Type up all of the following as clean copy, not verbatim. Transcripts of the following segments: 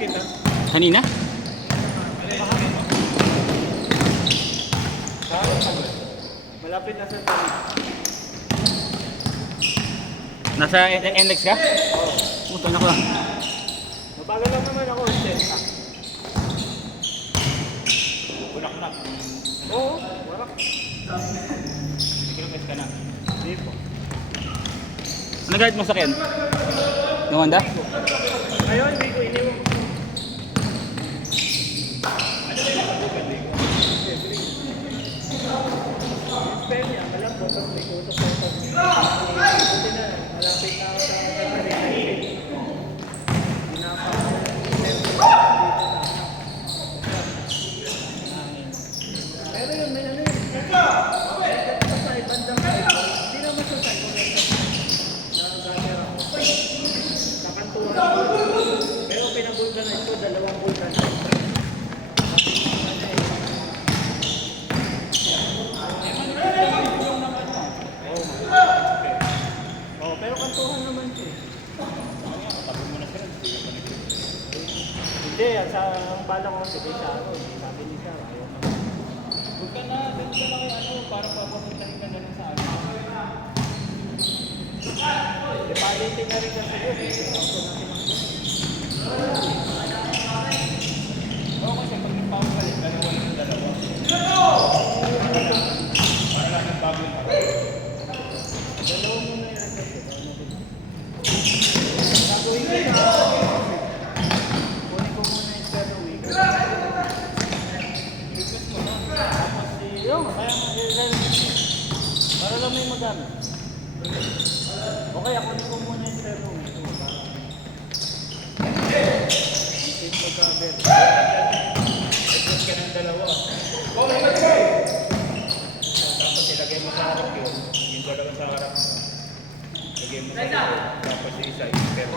Kanina? Malapit na sa tabi. Nasa NX ka? Oo. Puto na ko. Mabagal lang naman ako. Bulak na. Oo, warak. Kilometers ka na. Hindi po. Ano guide mo sa akin? Yung Honda? Ngayon, hindi ko iniwan. Spare niya, malapot. Tapos may kutok-kutok. Buti na, malapit na ako sa sarili. Pero yun, may ano yun. Sa ibandang hindi naman sa side. Nakantuhan ko. Pero pinabulganize ko, 2 vulcanize. Oh, pero kantuhan naman siya. Hindi, sa ang bala ko sige sa ano, sabi ni siya, ayaw na. Huwag ka na kay ano, parang papapuntahin ka na rin sa ano. E palitin na rin kasi yun. Oo, kasi pag nagpawag ka rin, dalawa yung dalawa. Para lang yung bago yung parang. Dalawa muna yan kasi. Gagawin ko sa kunin ko muna yung spare wheel. Business mo na. Tapos yun, kaya para lang may magamit. Okay, ako kunin ko muna yung spare wheel. Hindi magkabit. Business ka ng dalawa. Tapos ilagay mo sa harap yun. Yung dalawa sa harap. Ilagay mo sa harap. Tapos yung isa, i-spare.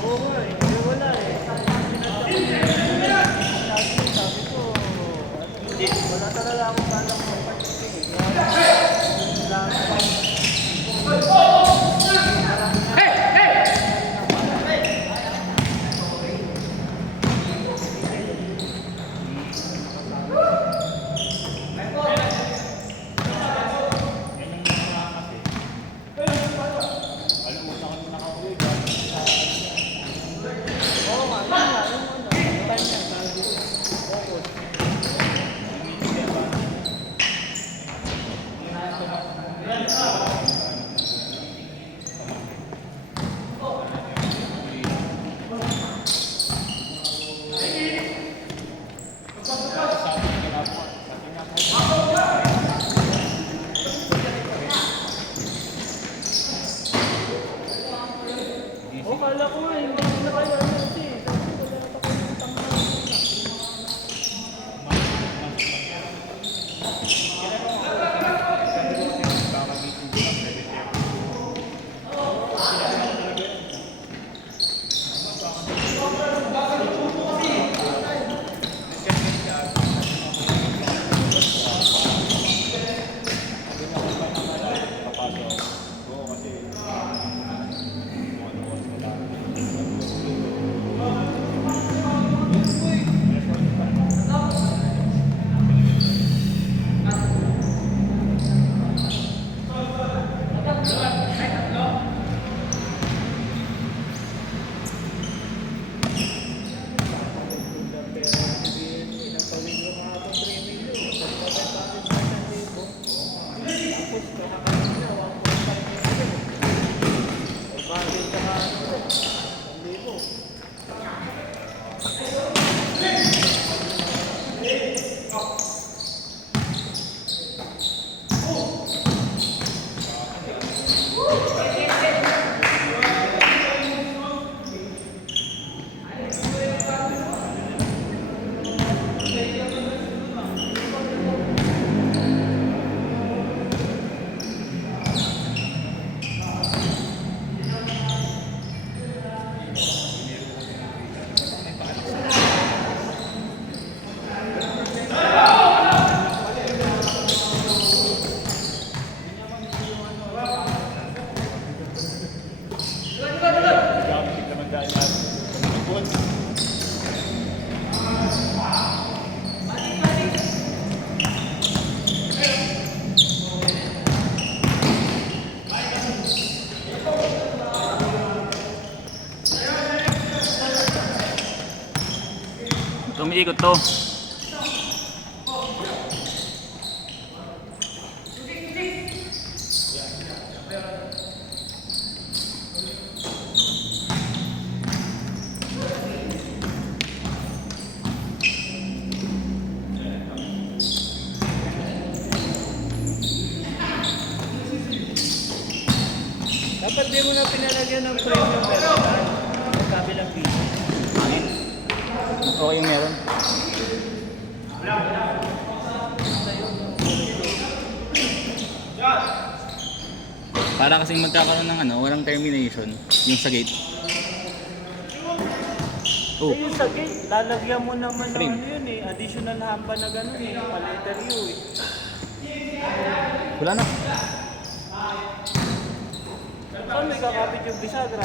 Oo nga eh, pero wala eh. Sabi ko, wala talaga akong balak mo pag-ibig. Oo nga, yun nga, yung ano, yung time niya, sabi ko, focus. Oh, kala ko nga, hindi na kayo ano kasi. Sabi ko, wala pa kayong tanghali na. Beses ko na kanina, 1.5 million. Bagay ka na, 1,000. Gamit naman dahil natin. Good. Tumiikot to. Dapat di mo na pinalagyan ng premium version. Ang kabilang piso. Hangin. Okay yung meron. Para kasing magkakaroon ng ano, walang termination. Yung sa gate. Oh, Yung sa gate, lalagyan mo naman ng Frame. ano yun eh. Additional hamba na gano'n eh. Pa-letter U eh. wala na. Saan may kakapit yung bisagra?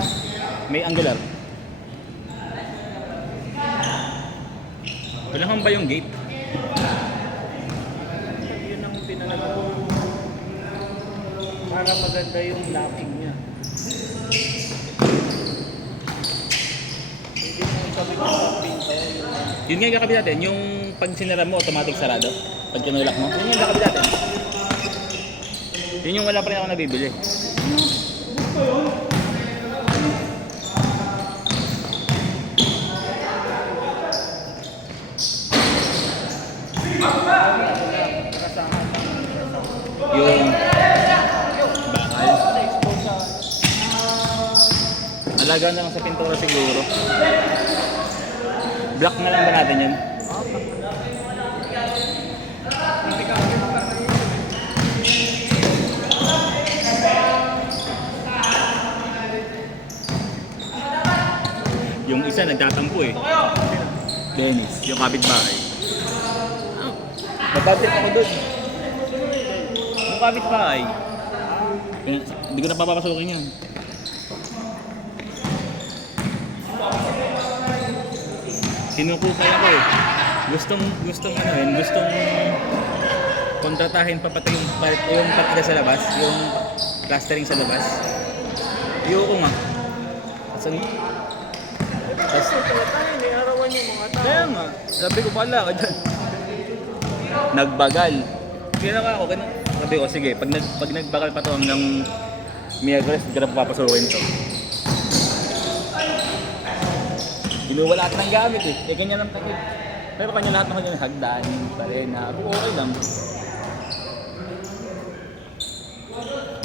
May angular. Kailangan ba yung gate? Yun ang pinalagyan mo. Para maganda yung locking niya. Hindi mo ikabit yung pinto. Yun nga yung kakabit natin, yung pag sinara mo, automatic sarado. Pag kinulak mo, yun yung kakabit natin. Yun yung wala pa rin ako nabibili. Yung bakal. Na-expose sa... Alaga na lang sa pintura siguro. Black na lang ba natin yan? Yung isa nagtatampo eh. Dennis, yung kapitbahay. Nagkabit ako doon. Yung kapitbahay. Hindi ko na papapasukin yun. Sinukukay ako eh. Gustong ano yun, gustong kontratahin pa pati yung patida sa labas, yung plastering sa labas. Ayoko nga. Kasi Tapos may arawan yung mga tao. kaya nga, sabi ko pala ka dyan. Nagbagal. Ginawa ako, ganun. Sabi ko, sige, pag nagbagal pa to hanggang Miyagres, hindi ka na papapasukin to. Kinuha lahat ng gamit eh. Eh, ganyan ang takip. Pero kanya lahat ng kanya hagdanin, parena. Okay lang.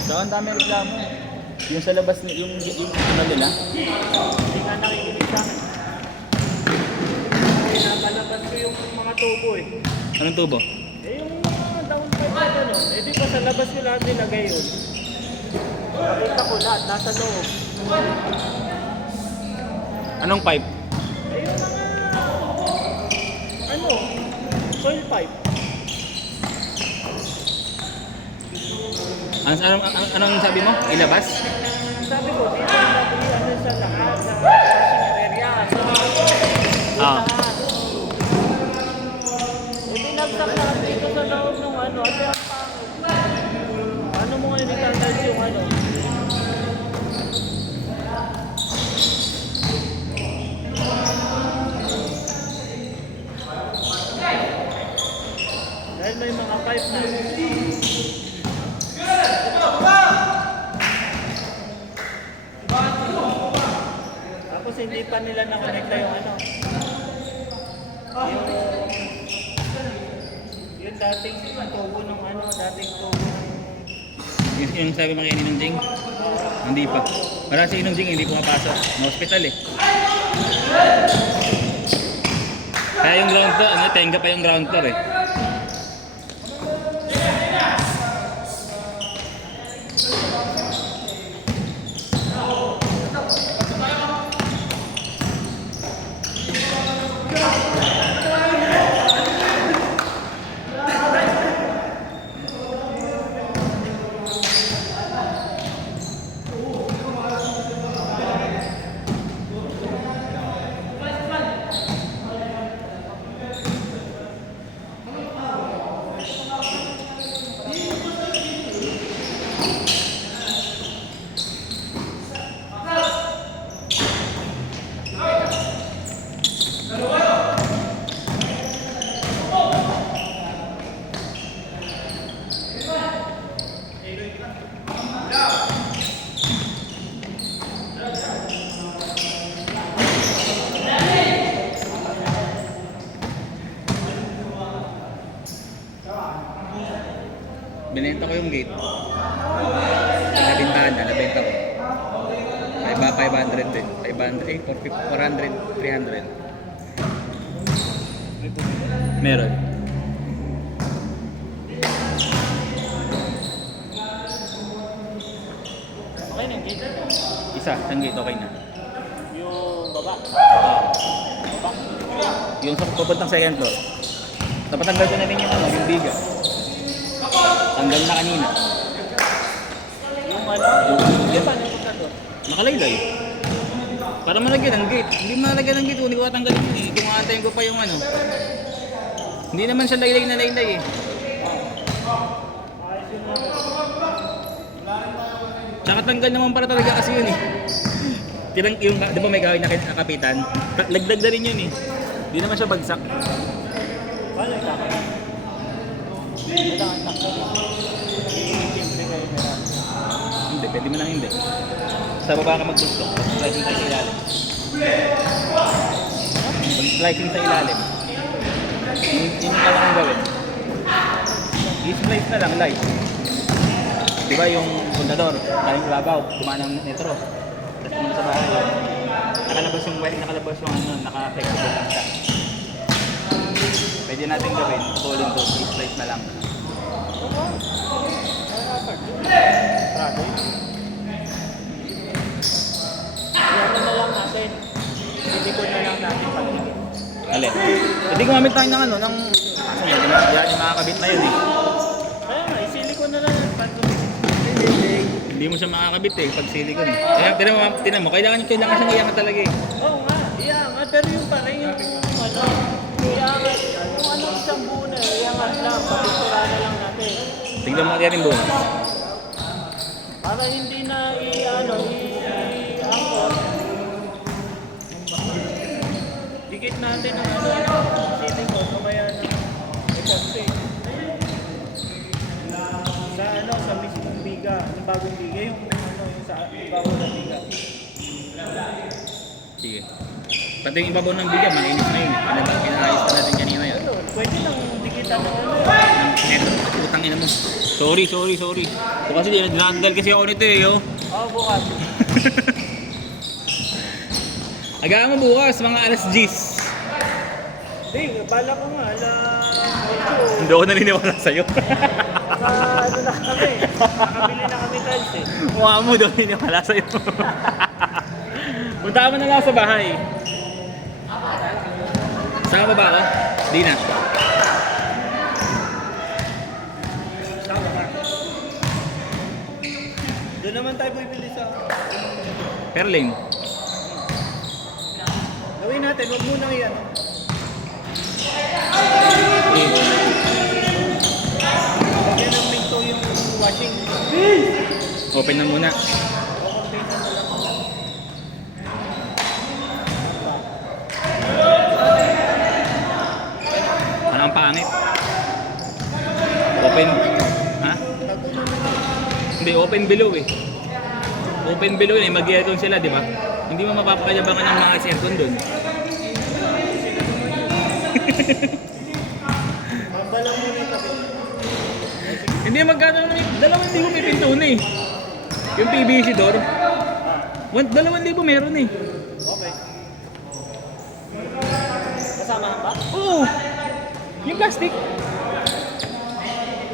So, ang dami reklamo. Yung sa labas, yung ano nila. Hindi nga nakikinig sa akin. Pinakalabas ko yung mga tubo eh. Anong tubo? Eh yung mga downpipe na gano'n. Eh di ba sa labas ko lahat nilagay yun. Nakita ko lahat, nasa loob. Anong pipe? Eh yung mga... Ano? Soil pipe. Anong sabi mo? Ilabas? Sabi ko, dito ano sa lahat, sa washing area, sa Ah. lahat. Eh binagsak lahat dito sa loob ng ano, at yung pangit. Ano mo nga nitanggal yung ano? Dahil may mga pipe na. hindi pa nila nakonekta yung ano. Yung dating tubo ng ano, dating tubo ng... Yung sabi mo kay Ninong Jing? Hindi pa. Wala si Ninong Jing, hindi pumapasok. Na-hospital eh. Kaya yung ground floor, ano, tenga pa yung ground floor eh. Binenta ko yung gate. Nabintahan na, nabenta ko. Ay ba 500 din. 500, 400, 300. Meron. Okay na, gate. Isa, isang gate okay na. Yung baba. Baba. Yung sa papuntang second floor. Napatanggal ko na rin yung ano, yung biga. Tanggal na kanina. Yung ano, yung paano yung punta doon? Nakalaylay. Para malagyan ng gate. Hindi malagyan ng gate, hindi ko tatanggalin yun eh. Kung aantayin ko pa yung ano. Hindi naman siya laylay na laylay eh. Tsaka tanggal naman para talaga kasi yun eh. Tirang yung, di ba may gawin na kapitan? Lagdag na rin yun eh. Hindi naman siya bagsak. Paano yung takot? Kailangan takot. Siyempre kayo na lang. Hindi, pwede mo nang hindi. Sa baba ka mag-gusto. Pag-slicing tayo sa ilalim. Pag-slicing sa ilalim. Yun ka lang ang gawin. I-slice na lang, light. Diba yung pundador, kaling ibabaw, tumanang nitro. Tapos muna sa bahay. Nakalabas yung wet, nakalabas yung ano, naka-flexible lang siya. Pwede natin gawin, putulin to, i-slice na lang. Grabe. Ano na lang natin. Silikon na lang natin pag-ibig. Alin? Pwede gumamit tayo ng ano, ng... Yan yung makakabit na yun eh. Kaya nga, isilikon na lang yung pag-ibig. Hindi mo siya makakabit eh, pag silicone eh. Kaya tinan mo, kailangan siyang iyangat talaga eh. Oo nga, iyangat. Pero yung parang yung ano, iyangat. Kung ano isang buo na, iyangat lang. Papisura na lang natin. Tignan mo kaya rin buo. Para hindi na i-angkot. Dikit natin ang silikon, kamaya ng epoxy. Sa ano, sa mismong biga, yung bagong biga, yung ano, yung sa ibabaw ng biga. Sige. Pati yung ibabaw ng biga, mainit na yun. Pinaayos pa natin kanina yun. Ayun, pwede nang dikitan ng ano. Eto, utang ina mo. Sorry. Ito kasi dinadal kasi ako nito eh, yo. Oo, bukas. Agaan mo bukas, mga alas 10. Hindi, bala ko nga, Hindi ako naniniwala sa'yo. ano na kami, nakabili na kami tiles eh. Mukha mo daw naniniwala sa'yo. Punta mo na lang sa bahay. Saan ka ba ka? Di na. Doon naman tayo bibili sa... Perlin. Gawin natin, huwag munang yan. Lagyan ng minto yung washing. Open na muna. Parang pangit. Open. Ha? Hindi, open below eh. Open below eh. Mag-aircon sila, di ba? Hindi mo mapapakayabangan ng mga aircon doon. Mambalang mo na tabi. Hindi magkano naman yung 2,000 may pinto na eh. Yung PVC door. 2,000 meron eh. Okay. Kasama ba? Oo. Yung plastic.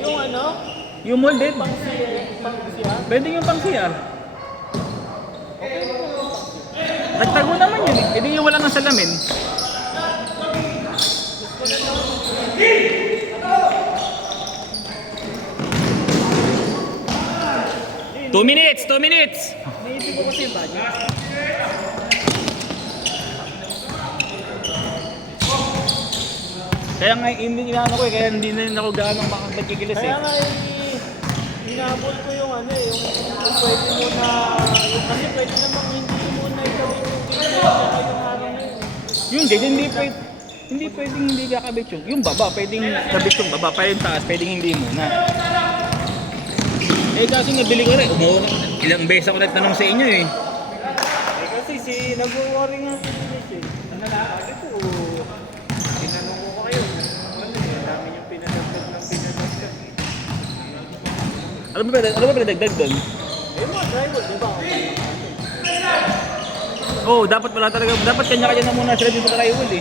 Yung ano? Yung molded. Pang-siya? Pwede yung pang CR. Nagtago naman yun eh. Hindi yung wala ng salamin. Two minutes! 2 minutes! Naisip ko kasi yung budget. Kaya nga hindi inaano ko eh. Kaya hindi na rin ako gaano makapagkikilis eh. Kaya nga hinabol ko yung ano eh, yung pwede mo na, kasi pwede namang hindi mo na ikawin yung gate tsaka yung harang na yun. Yung gate, hindi pwedeng hindi kakabit yung baba, pwedeng kabit yung baba, pa yung taas, pwedeng hindi muna. Eh kasi nabili ko rin, ilang beses ako nagtanong sa inyo eh. Eh kasi nag-worry nga si Dinesh eh. Ano na, ito, tinanong ko kayo, ano eh, dami yung pinadagdag ng pinadagdag eh. Ano ba pinadagdag doon? Eh mga drywall, di ba? Oo, dapat wala talaga, dapat kanya-kanya na muna sila dito sa drywall eh.